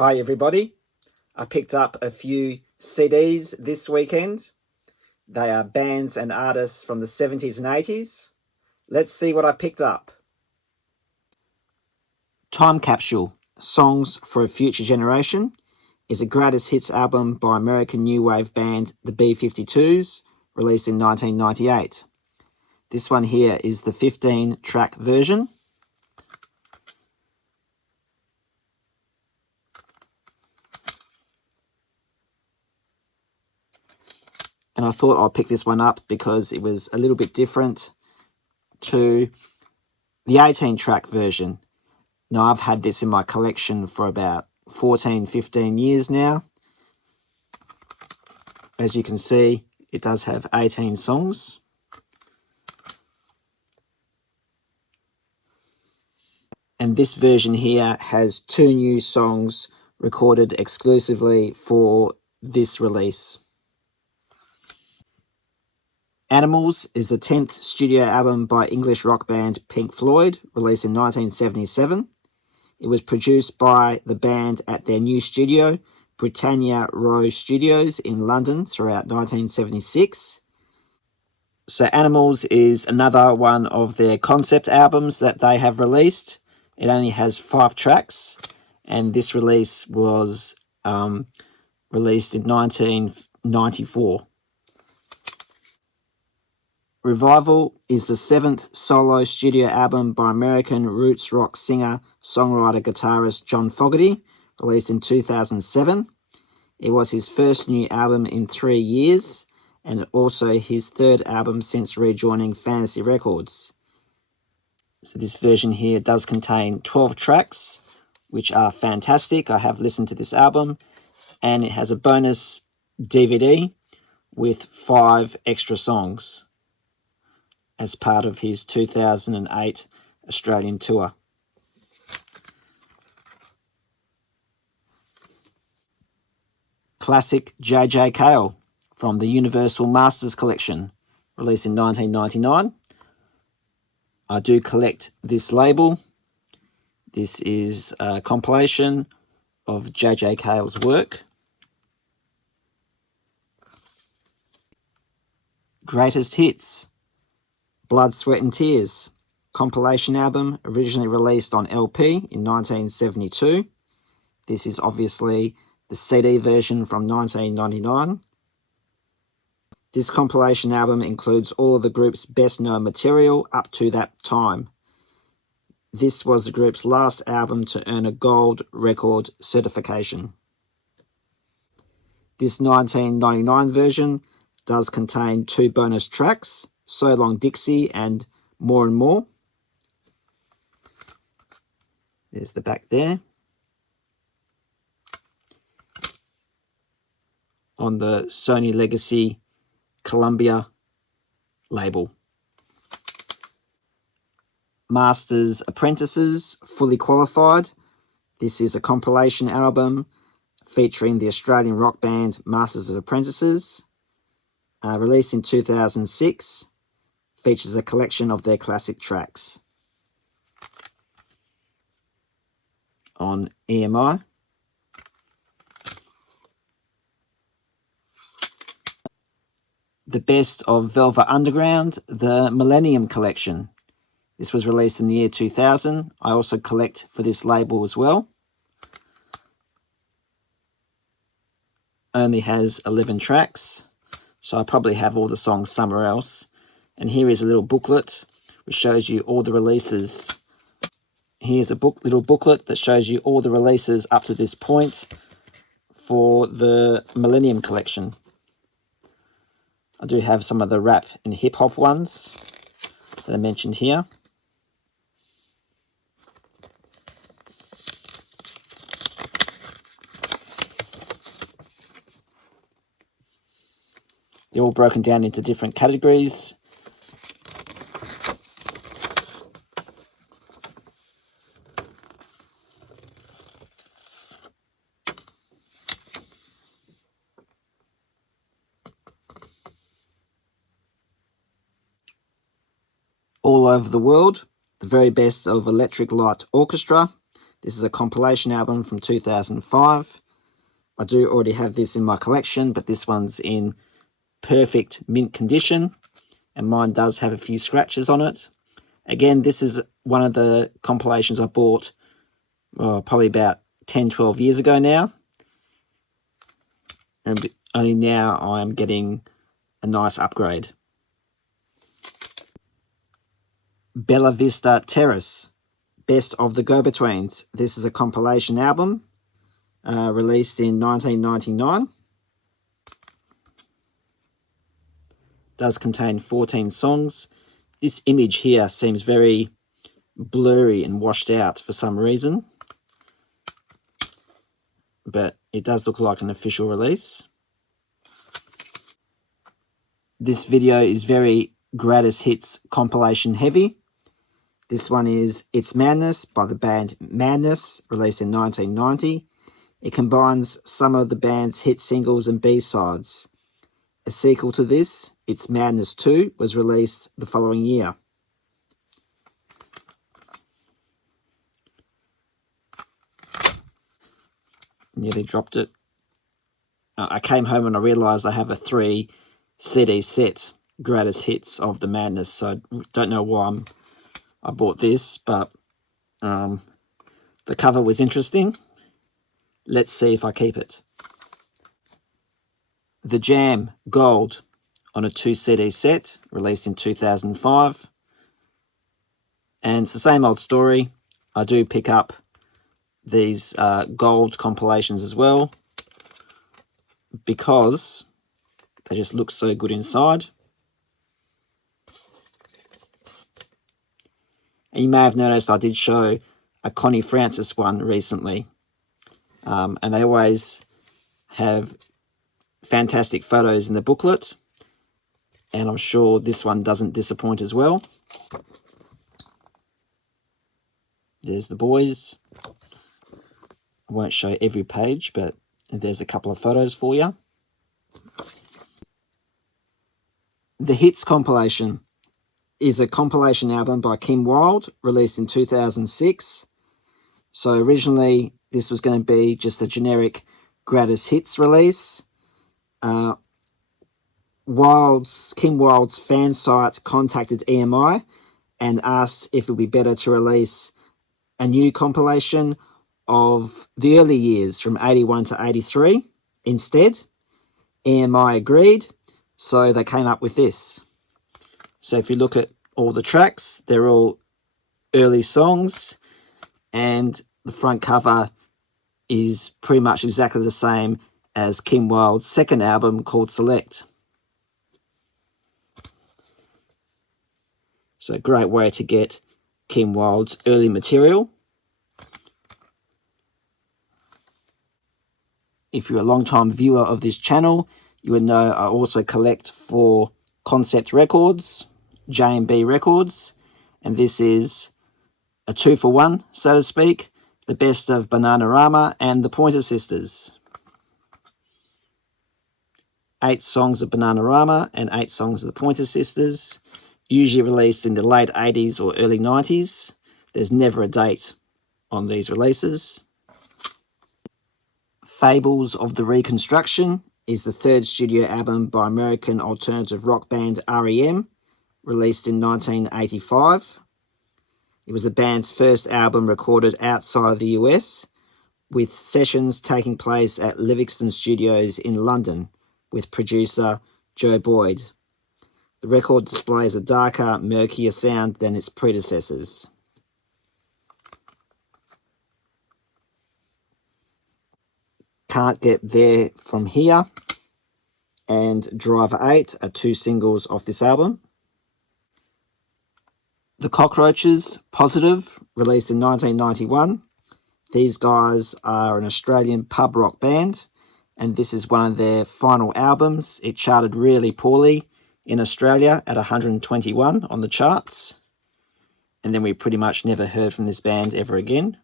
Hi everybody, I picked up a few CDs this weekend. They are bands and artists from the 70s and 80s. Let's see what I picked up. Time Capsule, Songs for a Future Generation is a greatest hits album by American new wave band the B-52s, released in 1998. This one here is the 15-track version. And I thought I'd pick this one up because it was a little bit different to the 18-track version. Now, I've had this in my collection for about 15 years now. As you can see, it does have 18 songs. And this version here has 2 new songs recorded exclusively for this release. Animals is the 10th studio album by English rock band Pink Floyd, released in 1977. It was produced by the band at their new studio, Britannia Row Studios in London throughout 1976. So Animals is another one of their concept albums that they have released. It only has 5 tracks, and this release was released in 1994. Revival is the 7th solo studio album by American roots rock singer, songwriter, guitarist John Fogerty, released in 2007. It was his first new album in 3 years, and also his 3rd album since rejoining Fantasy Records. So this version here does contain 12 tracks, which are fantastic. I have listened to this album, and it has a bonus DVD with 5 extra songs as part of his 2008 Australian tour. Classic J.J. Cale from the Universal Masts collection, released in 1999. I do collect this label. This is a compilation of J.J. Cale's work. Greatest Hits, Blood, Sweat and Tears, compilation album originally released on LP in 1972. This is obviously the CD version from 1999. This compilation album includes all of the group's best known material up to that time. This was the group's last album to earn a gold record certification. This 1999 version does contain 2 bonus tracks, So Long Dixie and More and More. There's the back there. On the Sony Legacy Columbia label. Masters Apprentices, Fully Qualified. This is a compilation album featuring the Australian rock band Masters of Apprentices. Released in 2006. Features a collection of their classic tracks on EMI. The Best of Velvet Underground, the Millennium Collection. This was released in the year 2000. I also collect for this label as well. Only has 11 tracks, so I probably have all the songs somewhere else. And here is a little booklet which shows you all the releases. Here's a little booklet that shows you all the releases up to this point for the Millennium Collection. I do have some of the rap and hip-hop ones that I mentioned here. They're all broken down into different categories. All Over the World, the very best of Electric Light Orchestra, This is a compilation album from 2005. I do already have this in my collection, but this one's in perfect mint condition, and mine does have a few scratches on it. Again, this is one of the compilations I bought probably about 10-12 years ago now, and only now I'm getting a nice upgrade. Bella Vista Terrace, Best of the Go-Betweens. This is a compilation album released in 1999. Does contain 14 songs. This image here seems very blurry and washed out for some reason, but it does look like an official release. This video is very greatest hits compilation heavy. This one is It's Madness by the band Masts, released in 1990. It combines some of the band's hit singles and B-sides. A sequel to this, It's Madness 2, was released the following year. Nearly dropped it. I came home and I realised I have a 3 CD set, greatest hits of the Madness, so I don't know why I bought this, but the cover was interesting. Let's see if I keep it. The Jam Gold on a 2 CD set, released in 2005. And it's the same old story. I do pick up these gold compilations as well, because they just look so good inside. And you may have noticed I did show a Connie Francis one recently. And they always have fantastic photos in the booklet. And I'm sure this one doesn't disappoint as well. There's the boys. I won't show every page, but there's a couple of photos for you. The Hits compilation is a compilation album by Kim Wilde, released in 2006. So originally, this was going to be just a generic greatest hits release. Kim Wilde's fan site contacted EMI and asked if it would be better to release a new compilation of the early years from 81 to 83 instead. EMI agreed, so they came up with this. So if you look at all the tracks, they're all early songs, and the front cover is pretty much exactly the same as Kim Wilde's second album called Select. So a great way to get Kim Wilde's early material. If you're a long-time viewer of this channel, you would know I also collect for Concept Records, J&B Records, and this is a 2-for-1, so to speak, the best of Bananaama and the Pointer Sisters. 8 songs of Bananaama and 8 songs of the Pointer Sisters, usually released in the late 80s or early 90s. There's never a date on these releases. Fables of the Reconstruction is the third studio album by American alternative rock band REM, released in 1985. It was the band's first album recorded outside of the US, with sessions taking place at Livingston Studios in London with producer Joe Boyd. The record displays a darker, murkier sound than its predecessors. Can't Get There From Here and Driver 8 are 2 singles off this album. The Cockroaches Positive, released in 1991. These guys are an Australian pub rock band, and this is one of their final albums. It charted really poorly in Australia at 121 on the charts, and then we pretty much never heard from this band ever again.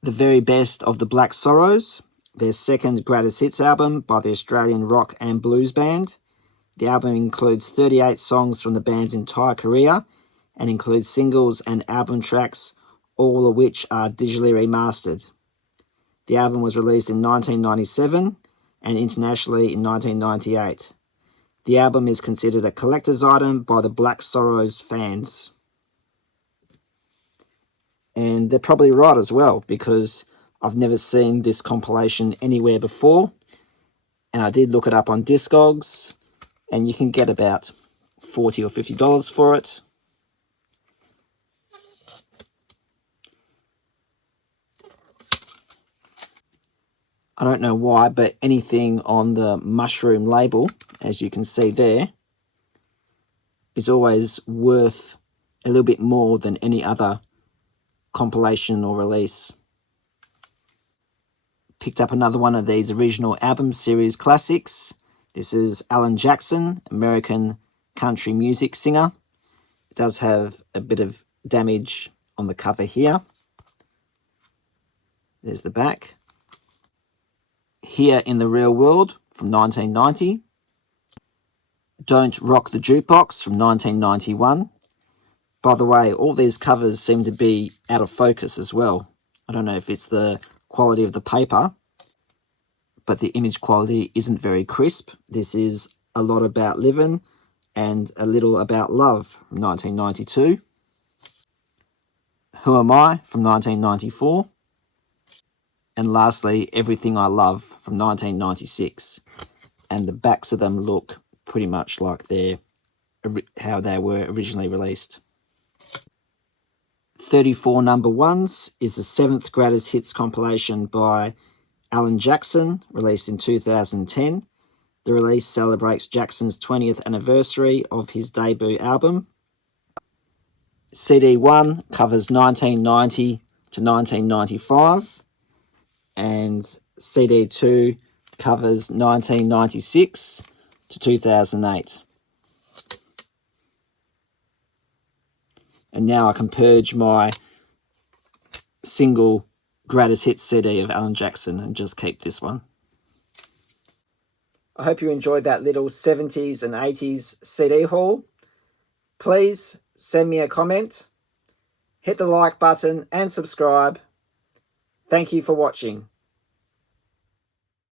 The Very Best of the Black Sorrows, their second greatest hits album by the Australian rock and blues band. The album includes 38 songs from the band's entire career and includes singles and album tracks, all of which are digitally remastered. The album was released in 1997 and internationally in 1998. The album is considered a collector's item by the Black Sorrows fans. And they're probably right as well, because I've never seen this compilation anywhere before. And I did look it up on Discogs, and you can get about $40 or $50 for it. I don't know why, but anything on the Mushroom label, as you can see there, is always worth a little bit more than any other compilation or release. Picked up another one of these original album series classics. This is Alan Jackson, American country music singer. It does have a bit of damage on the cover here. There's the back. Here in the Real World from 1990. Don't Rock the Jukebox from 1991. By the way, all these covers seem to be out of focus as well. I don't know if it's the quality of the paper, but the image quality isn't very crisp. This is A Lot About Living and A Little About Love from 1992. Who Am I from 1994. And lastly, Everything I Love from 1996. And the backs of them look pretty much like how they were originally released. 34 number ones is the 7th Greatest Hits compilation by Alan Jackson, released in 2010. The release celebrates Jackson's 20th anniversary of his debut album. CD 1 covers 1990 to 1995, and CD 2 covers 1996 to 2008. And now I can purge my single Greatest Hits CD of Alan Jackson and just keep this one. I hope you enjoyed that little 70s and 80s CD haul. Please send me a comment, hit the like button and subscribe. Thank you for watching.